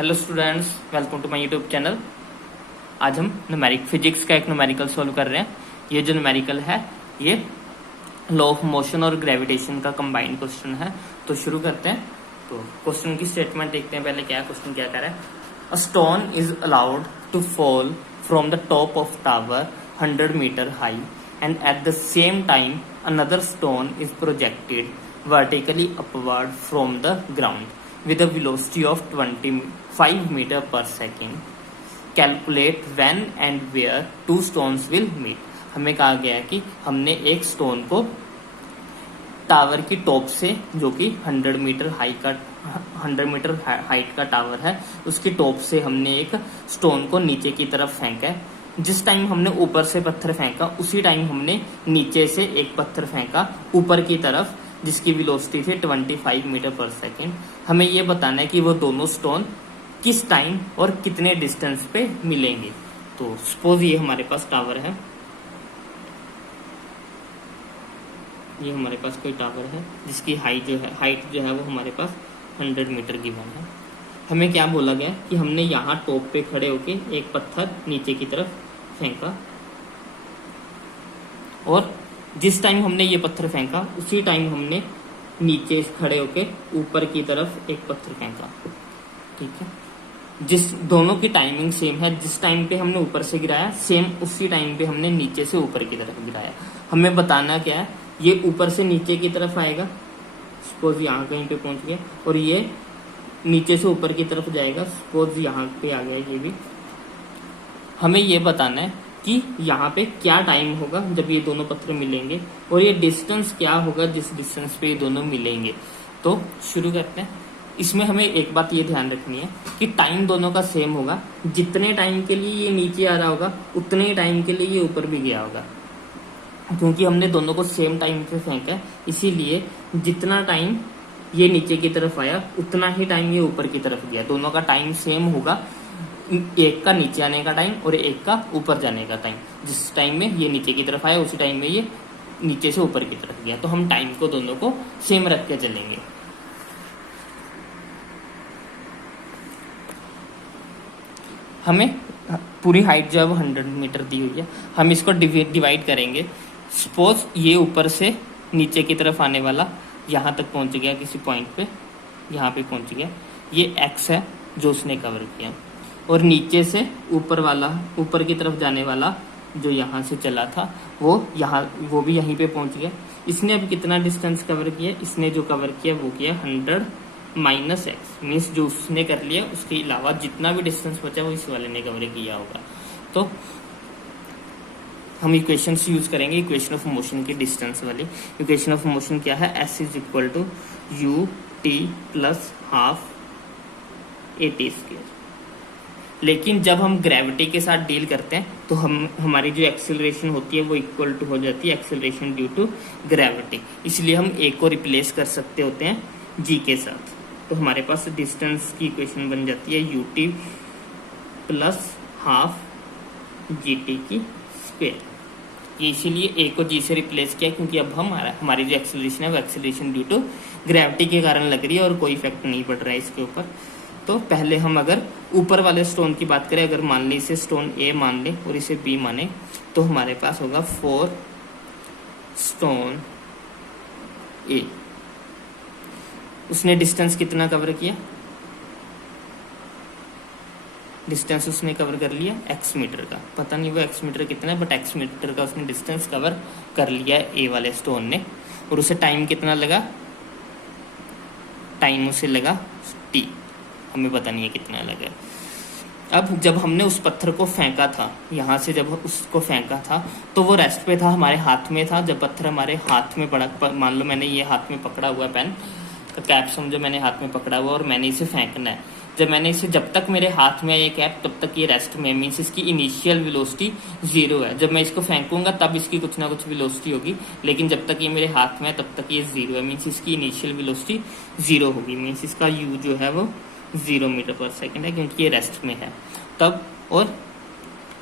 Hello students, welcome to my YouTube channel. आज हम numeric physics का एक न्यूमेरिकल सॉल्व कर रहे हैं। ये जो न्यूमेरिकल है ये लॉ ऑफ मोशन और ग्रेविटेशन का कंबाइंड क्वेश्चन है। तो शुरू करते हैं। तो क्वेश्चन की स्टेटमेंट देखते हैं पहले। क्या क्वेश्चन क्या कह रहा है? A stone is allowed to fall from the top of tower 100 metre high and at the same time another stone is projected vertically upward from the ground with a velocity of 25 meter per second. Calculate when and where two stones will meet. हमें कहा गया है कि हमने एक stone को tower की top से, जो कि 100 मीटर हाइट का टावर है, उसकी टॉप से हमने एक स्टोन को नीचे की तरफ फेंका है। जिस टाइम हमने ऊपर से पत्थर फेंका उसी टाइम हमने नीचे से एक पत्थर फेंका ऊपर की तरफ, जिसकी वेलोसिटी थी 25 मीटर पर सेकेंड। हमें ये बताना है कि वो दोनों स्टोन किस टाइम और कितने डिस्टेंस पे मिलेंगे। तो सपोज ये हमारे पास टावर है, ये हमारे पास कोई टावर है जिसकी हाइट जो है वो हमारे पास 100 मीटर गिवन है। हमें क्या बोला गया कि हमने यहाँ टॉप पे खड़े होके एक पत्थर नीचे की तरफ फेंका और जिस टाइम हमने ये पत्थर फेंका उसी टाइम हमने नीचे खड़े होके ऊपर की तरफ एक पत्थर फेंका। ठीक है, जिस दोनों की टाइमिंग सेम है। जिस टाइम पे हमने ऊपर से गिराया सेम उसी टाइम पे हमने नीचे से ऊपर की तरफ गिराया। हमें बताना क्या है, ये ऊपर से नीचे की तरफ आएगा, सपोज यहाँ कहीं पे पहुंच गया, और ये नीचे से ऊपर की तरफ जाएगा, सपोज यहाँ पे आ गया ये भी। हमें ये बताना है कि यहाँ पे क्या टाइम होगा जब ये दोनों पत्थर मिलेंगे और ये डिस्टेंस क्या होगा जिस डिस्टेंस पे ये दोनों मिलेंगे। तो शुरू करते हैं। इसमें हमें एक बात ये ध्यान रखनी है कि टाइम दोनों का सेम होगा। जितने टाइम के लिए ये नीचे आ रहा होगा उतने ही टाइम के लिए ये ऊपर भी गया होगा, क्योंकि हमने दोनों को सेम टाइम पे फेंका है। इसीलिए जितना टाइम ये नीचे की तरफ आया उतना ही टाइम ये ऊपर की तरफ गया। दोनों का टाइम सेम होगा, एक का नीचे आने का टाइम और एक का ऊपर जाने का टाइम। जिस टाइम में ये नीचे की तरफ आया उसी टाइम में ये नीचे से ऊपर की तरफ गया। तो हम टाइम को दोनों को सेम रख के चलेंगे। हमें पूरी हाइट जो है वो 100 मीटर दी हुई है। हम इसको डिवाइड करेंगे। सपोज ये ऊपर से नीचे की तरफ आने वाला यहाँ तक पहुंच गया, किसी पॉइंट पे यहाँ पे पहुंच गया, ये एक्स है जो उसने कवर किया, और नीचे से ऊपर वाला, ऊपर की तरफ जाने वाला जो यहाँ से चला था वो भी यहीं पे पहुंच गया। इसने अब कितना डिस्टेंस कवर किया? इसने जो कवर किया वो किया 100 माइनस एक्स, मीन्स जो उसने कर लिया उसके अलावा जितना भी डिस्टेंस बचा वो इस वाले ने कवर किया होगा। तो हम इक्वेशन यूज करेंगे, इक्वेशन ऑफ मोशन की डिस्टेंस वाली। इक्वेशन ऑफ मोशन क्या है? S is equal to u t plus half a t square. लेकिन जब हम ग्रेविटी के साथ डील करते हैं तो हमारी जो एक्सेलरेशन होती है वो इक्वल टू हो जाती है एक्सेलरेशन ड्यू टू ग्रेविटी। इसलिए हम ए को रिप्लेस कर सकते होते हैं जी के साथ। तो हमारे पास डिस्टेंस की इक्वेशन बन जाती है you t plus half g T की स्क्वायर। ये इसीलिए ए को जी से रिप्लेस किया क्योंकि अब हमारी जो एक्सेलरेशन है वो एक्सेलरेशन ड्यू टू ग्रेविटी के कारण लग रही है और कोई इफेक्ट नहीं पड़ रहा है इसके ऊपर। तो पहले हम अगर ऊपर वाले स्टोन की बात करें, अगर मान ली इसे स्टोन ए मान ले और इसे बी माने, तो हमारे पास होगा 4 स्टोन ए। उसने डिस्टेंस कितना कवर किया? डिस्टेंस उसने कवर कर लिया एक्स मीटर का। पता नहीं वो एक्स मीटर कितना है, बट एक्स मीटर का उसने डिस्टेंस कवर कर लिया ए वाले स्टोन ने। और उसे टाइम कितना लगा? टाइम उसे लगा टी, हमें पता नहीं है कितना लगा। अब जब हमने उस पत्थर को फेंका था, यहाँ से जब उसको फेंका था तो वो रेस्ट पे था, हमारे हाथ में था। जब पत्थर हमारे हाथ में पड़ा, मान लो मैंने ये हाथ में पकड़ा हुआ है, पेन का कैप समझो मैंने हाथ में पकड़ा हुआ और मैंने इसे फेंकना है। जब तक मेरे हाथ में ये कैप तब तक ये रेस्ट में, मीन्स इसकी इनिशियल वेलोसिटी 0 है। जब मैं इसको फेंकूंगा तब इसकी कुछ ना कुछ वेलोसिटी होगी, लेकिन जब तक ये मेरे हाथ में है तब तक ये 0 है, मीन्स इसकी इनिशियल वेलोसिटी 0 होगी। मीन्स इसका यू जो है वो 0 मीटर पर सेकेंड है क्योंकि ये रेस्ट में है तब। और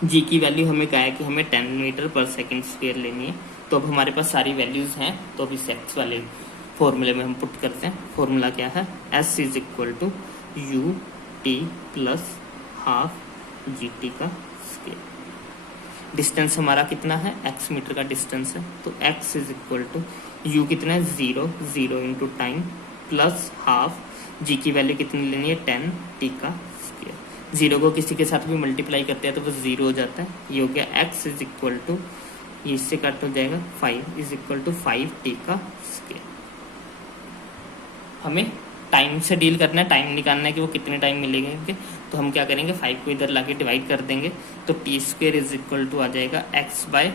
जी की वैल्यू हमें कहा है कि हमें 10 मीटर पर सेकेंड स्क्वायर लेनी है। तो अब हमारे पास सारी वैल्यूज हैं, तो अब इस एक्स वाले फॉर्मूले में हम पुट करते हैं। फॉर्मूला क्या है? S is equal to u t plus half g t का स्क्वायर। डिस्टेंस हमारा कितना है, x मीटर का डिस्टेंस है, तो x is equal to u कितना है 0, 0 into time plus half, g की वैल्यू कितनी लेनी है 10 t का स्क्वायर। 0 को किसी के साथ भी मल्टीप्लाई करते हैं तो वो 0 हो जाता है। ये हो गया x इज इक्वल टू, ये इससे कट हो जाएगा 5 इज इक्वल टू 5t का स्क्वायर। हमें टाइम से डील करना है, टाइम निकालना है कि वो कितने टाइम मिलेंगे। तो हम क्या करेंगे, 5 को इधर लाके डिवाइड कर देंगे, तो t square is equal to आ जाएगा x बाय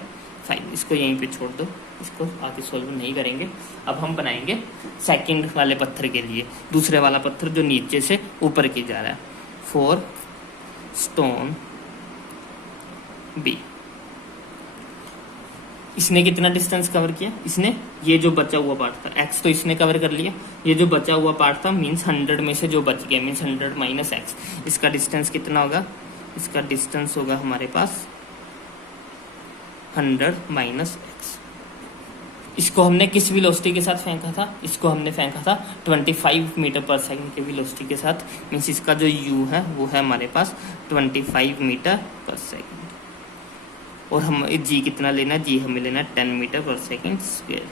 5। इसको यहीं पे छोड़ दो, इसको आगे सोल्व नहीं करेंगे। अब हम बनाएंगे सेकंड वाले पत्थर के लिए, दूसरे वाला पत्थर जो नीचे से ऊपर की जा रहा है। 4 स्टोन बी, इसने कितना डिस्टेंस कवर किया, इसने ये जो बचा हुआ पार्ट था x तो इसने कवर कर लिया, ये जो बचा हुआ पार्ट था मीन्स 100 में से जो बच गया मीन्स 100 माइनस x, इसका डिस्टेंस कितना होगा, इसका डिस्टेंस होगा हमारे पास 100 माइनस x। इसको हमने किस वेलोसिटी के साथ फेंका था, इसको हमने फेंका था 25 मीटर पर सेकंड के वेलोसिटी के साथ, मीन्स इसका जो u है वो है हमारे पास 25 मीटर पर सेकंड। और हम जी कितना लेना है, जी हमें लेना है 10 मीटर पर सेकंड स्क्वायर।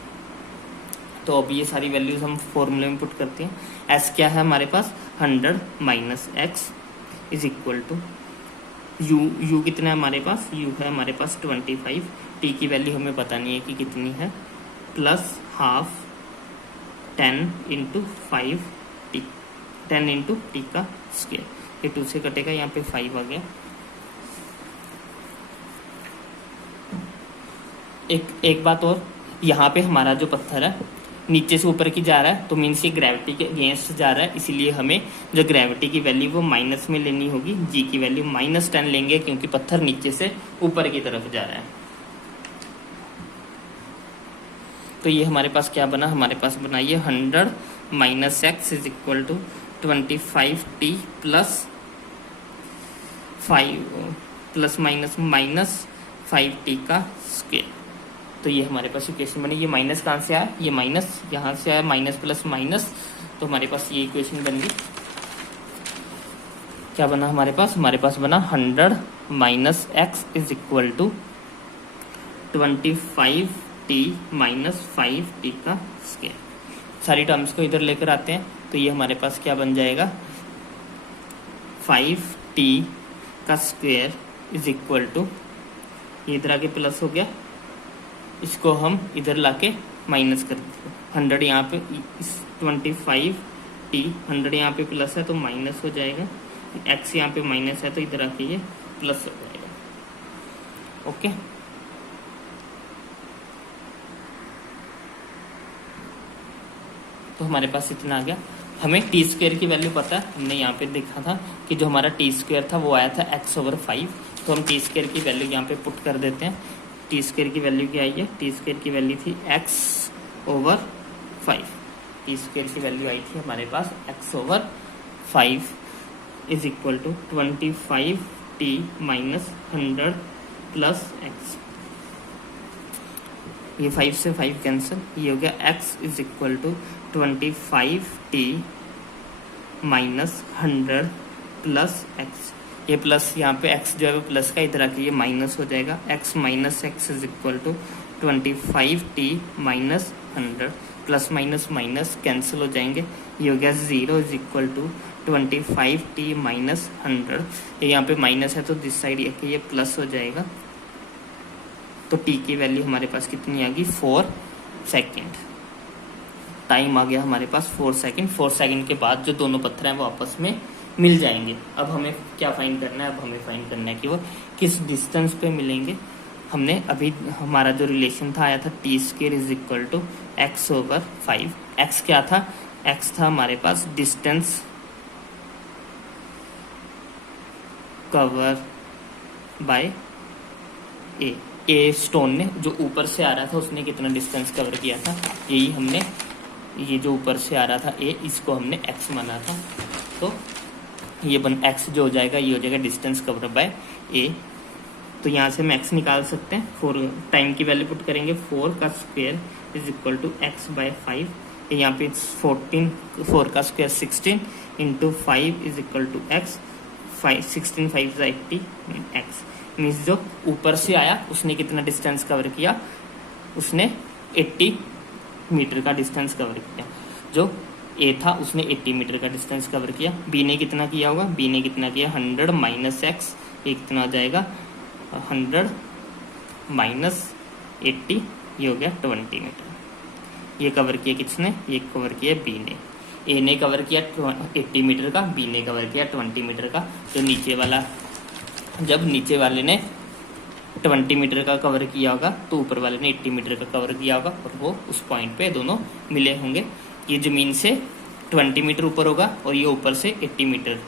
तो अब ये सारी वैल्यूज हम फॉर्मूले में पुट करते हैं। एस क्या है हमारे पास 100 minus x is equal to u कितना है हमारे पास, यू है हमारे पास 25, टी की वैल्यू हमें पता नहीं है कि कितनी है, plus half 10 into 5 T, 10 into T का स्क्वायर। ये 2 से कटेगा, यहाँ पे 5 आ गया। एक बात और, यहाँ पे हमारा जो पत्थर है नीचे से ऊपर की जा रहा है, तो मीन्स ये ग्रेविटी के अगेंस्ट जा रहा है, इसीलिए हमें जो ग्रेविटी की वैल्यू वो माइनस में लेनी होगी, जी की वैल्यू -10 लेंगे क्योंकि पत्थर नीचे से ऊपर की तरफ जा रहा है। तो ये हमारे पास क्या बना, हमारे पास बना ये 100 minus x is equal to 25t plus 5 plus minus 5t का स्क्वायर। तो ये हमारे पास इक्वेशन बनी। ये माइनस कहाँ से आया, ये माइनस यहाँ से आया, माइनस प्लस माइनस, तो हमारे पास ये इक्वेशन बन गई। क्या बना हमारे पास बना 100 minus x is equal to 25t minus 5t का स्क्वायर। सारी टर्म्स को इधर लेकर आते हैं, तो ये हमारे पास क्या बन जाएगा 5t का स्क्वायर इज इक्वल टू, ये इधर आके प्लस हो गया, इसको हम इधर लाके माइनस कर देते। 100 यहाँ पे, इस 25t 100 यहाँ पे प्लस है तो माइनस हो जाएगा, x यहाँ पे माइनस है तो इधर आके ये प्लस हो जाएगा। ओके, तो हमारे पास इतना आ गया। हमें टी स्क्वायर की वैल्यू पता है, हमने यहाँ पे देखा था कि जो हमारा टी स्क्वायर था वो आया था x/5, तो हम टी स्क्वायर की वैल्यू यहाँ पे पुट कर देते हैं। टी स्क्वायर की वैल्यू क्या आई है, टी स्क्वायर की वैल्यू थी x/5, टी स्क्वायर की वैल्यू आई थी हमारे पास x/5 is equal to 25t minus 100 plus x। ये 5 से 5 कैंसिल, ये हो गया x is equal to 25t minus 100 plus x। ये प्लस यहाँ पे x जो है वो प्लस का, इधर आके ये माइनस हो जाएगा, x minus x is equal to 25t minus 100, plus minus minus cancel हो जाएंगे, ये हो गया 0 is equal to 25t minus 100। ये यहाँ पे माइनस है तो दिस साइड ये प्लस हो जाएगा, तो t की वैल्यू हमारे पास कितनी आ गई 4 सेकेंड। टाइम आ गया हमारे पास 4 सेकेंड। 4 सेकेंड के बाद जो दोनों पत्थर हैं वो आपस में मिल जाएंगे। अब हमें क्या फाइंड करना है, अब हमें फाइंड करना है कि वो किस डिस्टेंस पे मिलेंगे। हमने अभी हमारा जो रिलेशन था आया था t square is equal to x/5। x क्या था, x था हमारे पास distance cover by a stone ने जो ऊपर से आ रहा था उसने कितना डिस्टेंस कवर किया था, यही हमने, ये जो ऊपर से आ रहा था ए, इसको हमने x माना था, तो ये x जो हो जाएगा ये हो जाएगा डिस्टेंस कवर बाय ए। तो यहाँ से हम x निकाल सकते हैं। 4 टाइम की वैल्यू पुट करेंगे, 4 का square is equal to x/5। यहाँ पे 14, 4 का square 16, into 5 is equal to x, 16 5 80 x. Means जो ऊपर से आया उसने कितना डिस्टेंस कवर किया, उसने 80 मीटर का डिस्टेंस कवर किया। जो ए था उसने 80 मीटर का डिस्टेंस कवर किया। बी ने कितना किया होगा, बी ने कितना किया 100 माइनस एक्स, ये कितना हो जाएगा 100 माइनस 80, ये हो गया 20 मीटर। ये कवर किया किसने, ये कवर किया बी ने। ए ने कवर किया 80 मीटर का, बी ने कवर किया 20 मीटर का। तो नीचे वाला, जब नीचे वाले ने 20 मीटर का कवर किया होगा तो ऊपर वाले ने 80 मीटर का कवर किया होगा और वो उस पॉइंट पे दोनों मिले होंगे। ये जमीन से 20 मीटर ऊपर होगा और ये ऊपर से 80 मीटर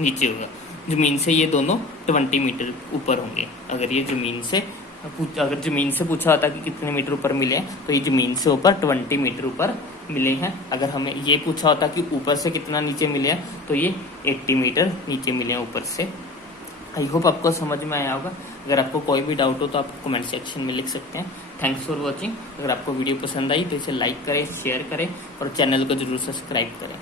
नीचे होगा। जमीन से ये दोनों 20 मीटर ऊपर होंगे। अगर ये जमीन से पूछा होता कि कितने मीटर ऊपर मिले हैं तो ये जमीन से ऊपर 20 मीटर ऊपर मिले हैं। अगर हमें ये पूछा होता कि ऊपर से कितना नीचे मिले हैं तो ये 80 मीटर नीचे मिले हैं ऊपर से। आई होप आपको समझ में आया होगा। अगर आपको कोई भी डाउट हो तो आप कमेंट सेक्शन में लिख सकते हैं। Thanks for watching. अगर आपको वीडियो पसंद आई तो इसे लाइक करें, शेयर करें और चैनल को जरूर सब्सक्राइब करें।